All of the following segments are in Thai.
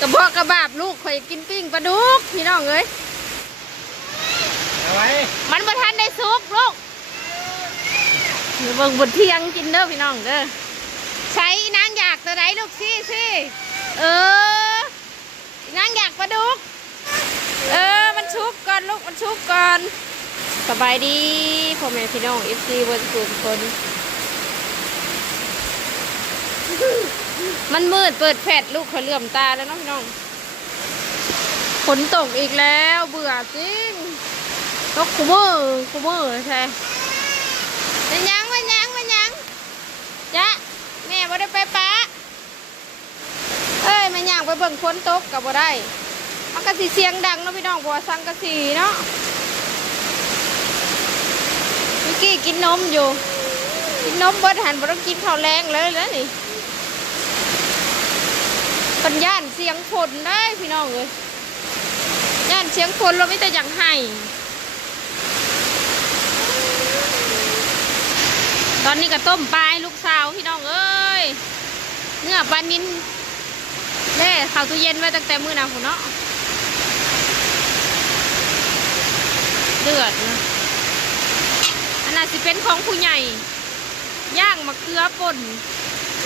กระบอกกระบาบลูกข่อยกินปิ้งปลาดุกพี่น้องเอ้ยเอาไว้มันบ่ทันได้สุกลูกเดี๋ยวเบิ่งบนเที่ยงกินเด้อพี่น้องเด้อใช้นางอยากตัวไหนลูกสิสิเออนางอยากปลาดุก เออมันชุบก่อนลูกมันชุบก่อนสบายดีพ่อแม่พี่น้องเอฟซีบนสุนคน มันมืดเปิดแฟดลูกเขาเหลื่อมตาแล้วเนาะพี่น้องฝนตกอีกแล้วเบื่อจริงตกคูมือคูมือใช่มันยังมันยังมันยังจ้ะแม่บ่ได้ไปปะเอ้ยมันยังไปเบิ่งฝนตกกับบ่ได้มันก็สิเสียงดังเนาะพี่น้องเพราะว่าสังกะสีเนาะเมื่กี้กินนมอยู่ กินนมเบิดหันบ่ต้องกินข้าวแรงเลยแล้วนี่ ปัญญานเสียงฝนได้พี่น้องเลยย่านเสียงฝนเราไม่แต่อย่างให้ตอนนี้ก็ต้มปลาให้ลูกสาวพี่น้องเอ้ยเนื้อปลานินเล่เข้าตู้เย็นไว้ตั้งแต่มื้อนาผมเนาะเดือดนะอันนั้นสิเป็นของผู้ใหญ่ย่างมะเขือป่น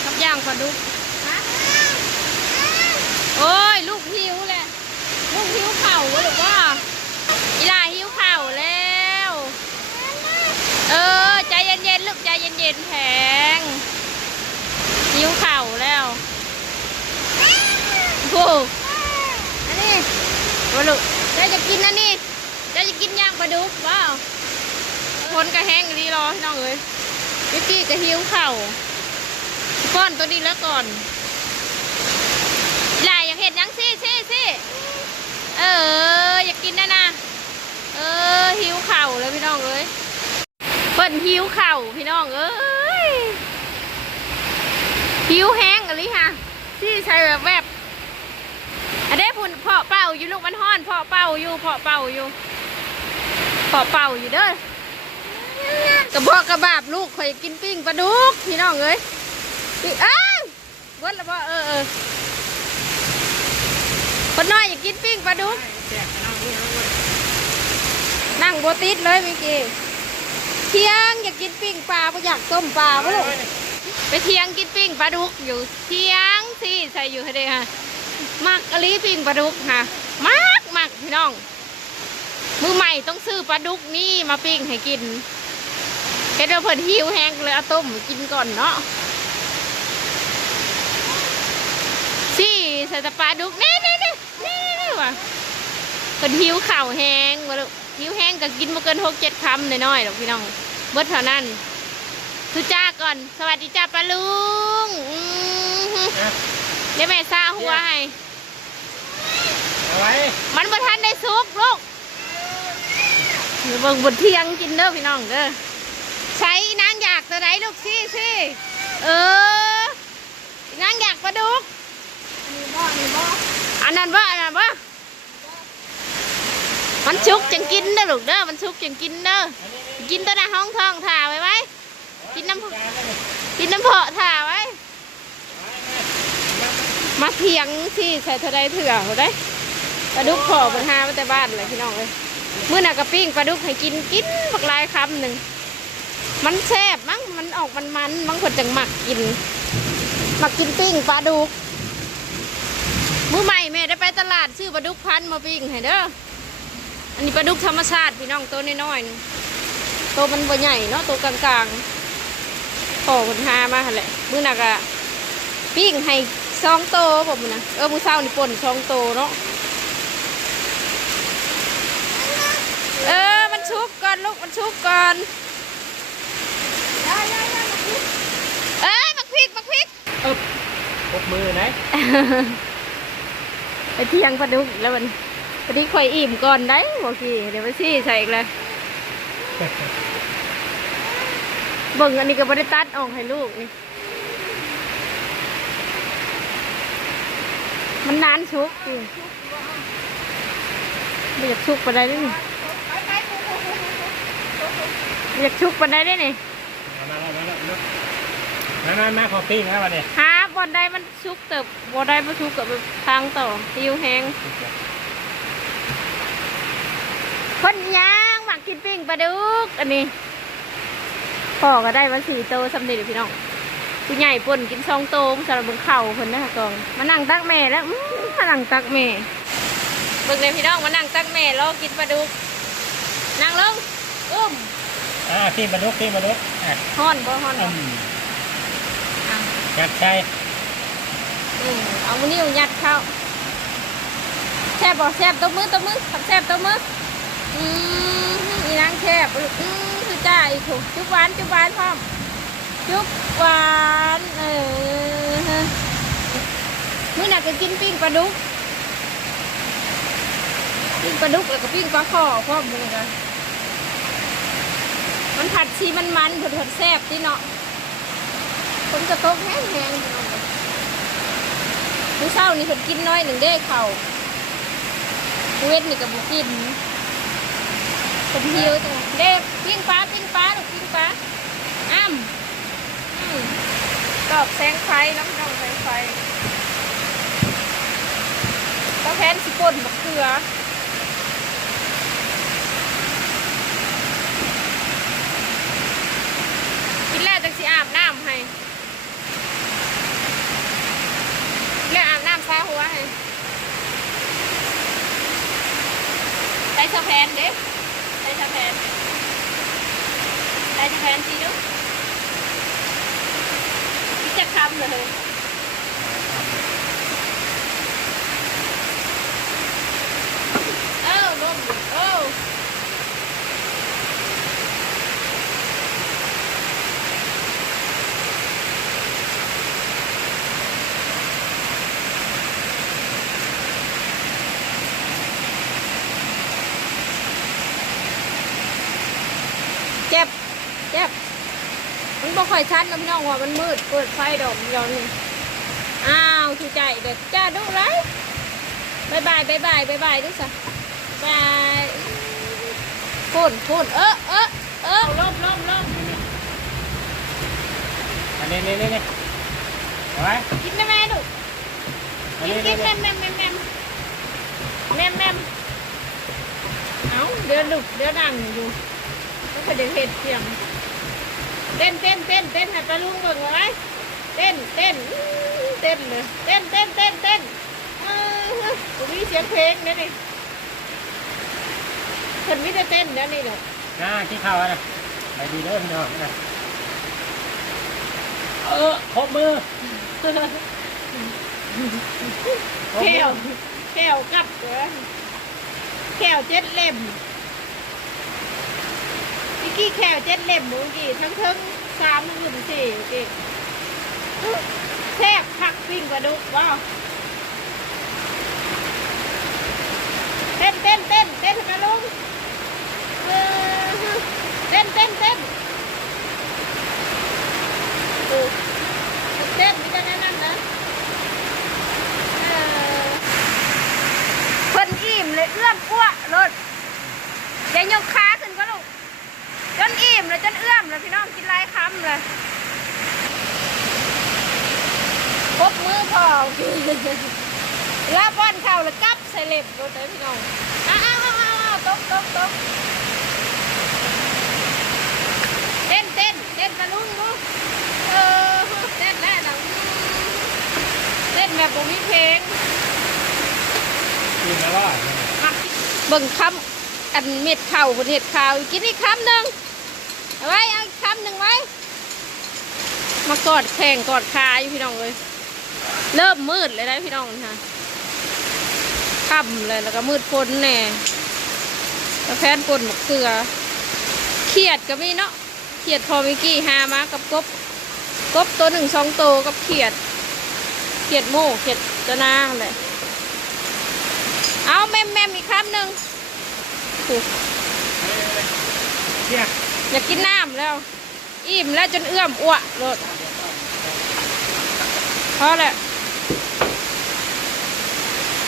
กับย่างปลาดุก โอ้ย ลูกหิวแหละลูกหิวเข่าหรือว่าอีลาหิวเข่าแล้ว เออ ใจเย็นๆลูกใจเย็นๆแพงหิวเข่าแล้วโอ้อันนี้มาลูกได้จะกินนะนี่จะจะกินย่างปลาดุกว้าวคนกระแห้งดีรอพี่น้องเอ้ยวิกกี้กระหิวเข่าป้อนตัวนี้แล้วก่อนลายอยากเห็นยังสิสิสิเออ อยากกินนะนะเออหิวเข่าเลยพี่น้องเอ้ยเปิ้น หิวเข่าพี่น้องเอ้ยหิวแห้งอะไรฮะที่ใช้แบบแบบอันนี้พุ่นเพาะเป่าอยู่ลูกมันห้อนเพาะเป่าอยู่เพาะเป่าอยู่ขอเป่าอยู่เด้อกระบอกกระบาบลูกข่อยกินปิ้งปลาดุกพี่น้องเอ้ยอ้าววัดละบ่เออเออคนน้อยอยากกินปิ้งปลาดุกแจกไปน้องนี่น้องนี่นั่งโบติดเลยเมื่อกี้ เที่ยงอยากกินปิ้งปลาบ่อยากต้มปลาบ่ลูกไปเที่ยงกินปิ้งปลาดุกอยู่เที่ยงสิใส่อยู่ให้ได้ค่ะมักอลีปิ้งปลาดุกค่ะมักมักพี่น้อง มือใหม่ต้องซื้อปลาดุกนี่มาปิ้งให้กินแค่เดี๋ยวเพิ่นหิวแห้งเลยเอาต้มกินก่อนเนาะสิใส่ปลาดุกนี่นี่นี่นี่นี่ว่ะเพิ่นหิวข่าวแห้งวะลูกหิวแห้งก็กินมาเกินหกเจ็ดคำน้อยๆหรอกพี่น้อง เบิดเท่านั้นทุจ้าก่อน สวัสดีจ้าปลาลุงอื้อหือนะเดี๋ยวแม่ซาหัวให้เอาไว้มันบ่ทันได้สุกลูกเดี๋ยวเบิ่งบนเที่ยงกินเด้อพี่น้องเด้อใช้นางอยากตัวไหนลูกสิสิเออนางอยากปลาดุกอันนั้นว่าอันนั้นว่า มันชุกจังกินเด้อลูกเด้อมันชุกจังกินเด้อกินตัวในะห้องท้องถ่าไว้ไว้กินน้ำจานเลยกินน้ำเพาะถ่าไว้ มาเทียงที่ใส่เท่าไรเถื่อเขาได้ปลาดุกพอปัญหามาแต่บ้านเลยพี่น้องเลยเมื่อหนักกระปิ้งปลาดุกให้กินกินบักลายคำหนึ่งมันแซ่บมั้งมันออกมันมันบางคนจังหมักกินหมักกินปิ้งปลาดุกมื้อใหม่แม่ได้ไปตลาดซื้อปลาดุกพันมาปิ้งให้เด้อ อันนี้ปลาดุกธรรมชาติพี่น้องตัวน้อยๆนึงตัวมันบ่ใหญ่เนาะตัวกลางๆพอปัญหามาหั่นแหละมื้อหนักอะปิ้งให้สองโตผมนะเออมูเศร้านี่ป่นสองโตเนาะเออมันชุบก่อนลูกมันชุบก่อนเอ้ยมักพริกมักพริกอึ๊บปกมือไหนไปเที่ยงปลาดุกแล้วมัน พอดีข่อยอิ่มก่อนได้บอกกี้เดี๋ยวไปซี่ใส่อีกเลยเบิ่งอันนี้ก็บริตัดออกให้ลูกนี่ มันนานชุกจริงไม่อยากชุกไปได้ด้วยนี่ไม่อยากชุกไปได้ด้วยนี่มามามามามามามาขอปิ้งแล้ววันนี้หาบออนได้มันชุกเติบบ่ได้บ่ชุกกับทางต่อหิวแห้ง คนย่างหมักกินปิ้งปลาดุก อันนี้พ่อก็ได้มาสี่โตสำเร็จพี่น้องผู้ใหญ่ป่นกินซองโตมสำหรับเบิ่งเข่าเพิ่นนะคะกองมานั่งตักแม่แล้วอื้อมานั่งตักแม่เบิ่งเลยพี่น้องมานั่งตักแม่รอกินปลาดุกนั่งลงอุ้มอ่าพี่มาลุกพี่มาลุกอะฮ้อนบ่ฮ้อนอืบ่มอะยัดใจอืมเอามือนิ้วยัดเข้าแซ่บบ่แซ่บตบมือตบมือขับแซ่บตบมือ อืมอีนางแซ่บลูกอืมคือจ้าอีกถูกจุ๊บหวานจุ๊บหวานพร้อมจุ๊บหวานเออมื้อน่ะก็กินปิ้งปลาดุกปิ้งปลาดุกแล้วก็ปิ้งปลาข้อพร้อมเลยกันมันผัดชีมันมันๆผัดแซ่บที่เนาะคนจะตกแห้งๆพี่น้งเอ้ยมื้อเช้านี่เพิ่นกินน้อยหนึ่งเด้เข่าเวทนี่กับบุกิน ผมหิวจังเด้ปิ้งปลาปิ้งปลาลูกปิ้งปลาอ้ำอืมตอบแสงไฟน้ำน้องแสงไฟก็แพนสิป่นมะเขือกินแล้วจังสิอาบน้ำให้เรื่องอาบน้ำซาหัวให้ใส่เสะแพนเด้ ใส่สะแพนใส่สะแพนสิลูกนี่จะคำเลยเอ้าลมโอ้ เจ็บ เจ็บ มันบ่ค่อยชัดนะพี่น้องว่ามันมืด เปิดไฟดอกเดียวนี่อ้าวถูกใจเด็กจ้าดูไรบายบายบายบายบายบายดูสิบายพ่นพ่นเออเออเออลมลมลมอันนี้นี่นี่นี่เอาไว้กินได้ไหมลูกอันกินนี้กินี่นแมนี่มแมมแมมแมมแมมแมมเอาเดี๋ยวลูกเดี๋ยวนั่งอยู่ไม่ เคยได้เห็นเสียงเต้นเต้นเต้นเต้นให้ปลาลุงเบิ่งอาไว้เต้นเต้นเต้นเลยเต้นเต้นเต้นเต้นเออผมมีเสียงเพลงนี่นี่คนมิจะเต้นแล้วนี่เนาะอ่าขี้ข้าวนะไปดีเด้อพี่น้องนะเออครบมือแก้มืวแก้วกับเด้อแก้วเจ็ดเล่ม กี้แก้วเจ็ดเล่มหมูกี้ทั้งเทิงสามทั้งหุ่นสี่โอเคแซ่บผักปิ้งปลาดุกว้าวเต้นเต้นเต้นเต้นให้ปลาลุงเต้นเต้นเต้นเต้นมีแต่แนั่นนั่นะเพิ่นอิ่มเลยเอื้อมอ้วรถอย่ายกขาขึ้นก็ลูก จนอิ่มเลยจนเอื้อมเลยพี่น้องกินหลายคำเลยพบมือพอลาป้อนเข่าแล้วกลับใส่เล็บรถเลยพี่น้องอ้าวอ้าวอ้าวอ้าวตกตกตกเต้นเต้นเต้นกระลุงลูกเออเต้นแล้วนะเต้นแบบบ่มีเพลงกินแล้วว่าเบิ่งคำอันเม็ดเข่าบนเห็ดข่าวกินอีกคำหนึ่ง เอาไว้เอาคำหนึ่งไว้ มากอดแข่งกอดคาอยู่พี่น้องเลย เริ่มมืดเลยนะพี่น้องค่ะค่ำเลยแล้วก็มืดฝนแน่แล้วแฟนปนมะเขือเขียดก็มีเนาะเขียดพอมิกี้หามากับกบกบตัวหนึ่งสองตัวกับเขียด เขียดโม่เขียดตะนางเลยเอาแม่แม่มอีกคำหนึ่งโอ้เนี่ย อยากกินน้ำแล้ว อิ่มแล้วจนเอื้อมอ้วกรถพอแหล้ว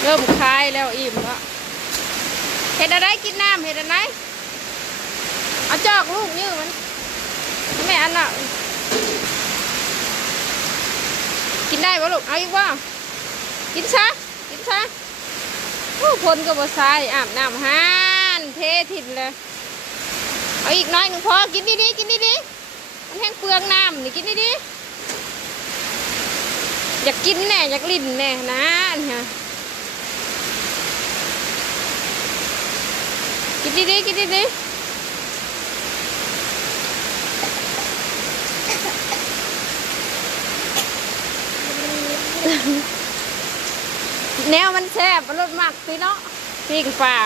เริ่มคลายแล้วอิ่มแล้วเห็ดอะไรกินน้ำเห็ดอะไรเอาจอกลูกนิ้วมันแม่อันน่ะกินได้ปะลูกเอาอีกว่ากินซะกินซะโอ้คนก็บ่ใส่อาบน้ำฮานเทถิ่นเลย เอาอีกน้อยหนึ่งพอ กินดีๆกินดีๆมันแห้งเปลืองน้ำนี่กินดีๆอยากกินแน่อยากลิ้นแน่นะอันเนี้ยกินดีๆกินดีๆแนวมันแซ่บมันรสมากสิเนาะปิ้งปลา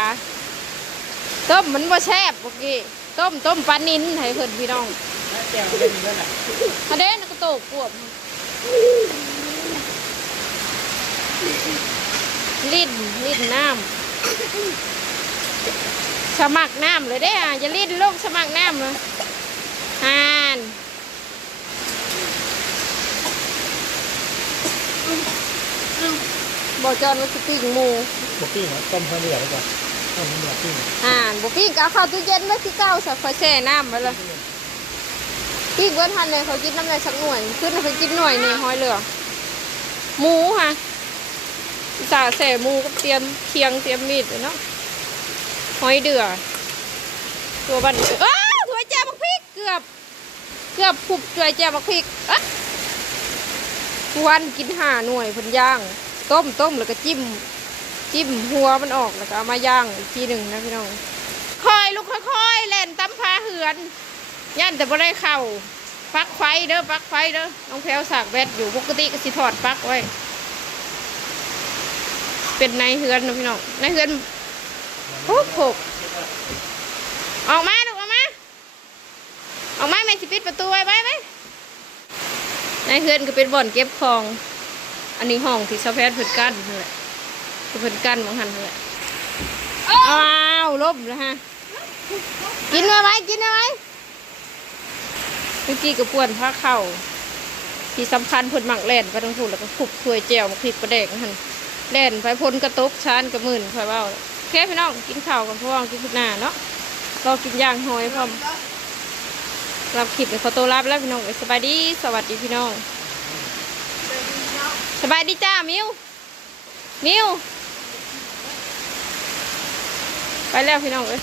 ต้มมันบ่แซ่บเมื่อกี้ ต้มต้มปลานินให้เพิ่นพี่น้องแล้วแก้วเล่นด้วยน่ะมาเด้นกระโตกปวบลิ้นลิ้นน้ำสมัครน้ำเลยได้อะอย่าลิ้นลงสมัครน้ำเลยฮานบอกจอนว่าสปิ้งหมูบุกปิ้งเหรอต้มข้าวเหนียวดีกว่า ต้มข้าวเหนียวปิ้งอ่าบุปิ้งก็เอาเข้าตู้เย็นไว้ที่เก้าสักคอยแช่น้ำไว้เลยปิ้งเบิ้ทันเลยเขากินน้ำในสักหน่วยขึ้นเขากินหน่วยหนี่งหอยเหลือหมูค่ะอุตสาแส่หมูก็เตรียมเคียงเตรียมมีดเนาะหอยเดือตัวบันอ้าวถวยแจ่บักพริกเกือบ เกือบผุบถวยแจ่บักพริกอะวันกินห่าหน่วยพันย่าง ต้มต้มแล้วก็จิ้ม จิ้มหัวมันออกแล้วก็เอามาย่างอีกทีหนึ่งนะพี่น้องคอยลูกค่อยๆเล่นตำพาเหือนย่านแต่บ่ได้เข่าปักไฟเด้อปักไฟเด้อน้องแพลวสากแบตอยู่ปกติก็สิถอดปักไว้ เป็นในเหือนนะพี่น้องในเหือนโอ้โหออกมาลูกออกมาออกมาแม่สิปิดประตูไว้ไว้ไหมในเหือนก็เป็นบ่อนเก็บของ อันนี้ห้องที่ชาวแพทย์เพิ่นกั้นนั่นแหละ เพิ่นกันบางหันนั่นแหละอ้าวลบแล้วฮะ กินมาไหมกินมาไหมเมื่อกี้ก็ปวนผ้าเข่าที่สำคัญเพิ่นหมักแล่นไปทั้งพูดแล้วก็ขุบถ้วยแจ่วมาพริกประแดกหันแล่นไปพลกระตกชานกระมื่นคอยเว่าแค่พี่น้องกินข้าวกันพ่อกินพุดหน้าเนาะรอกินย่างหอยพร้อมรับคลิปเลยขอตัวลาไปแล้วพี่น้องสบายดีสวัสดีพี่น้องสบายดีจ้ามิวมิว ไปแล้วพี่น้องเอ้ย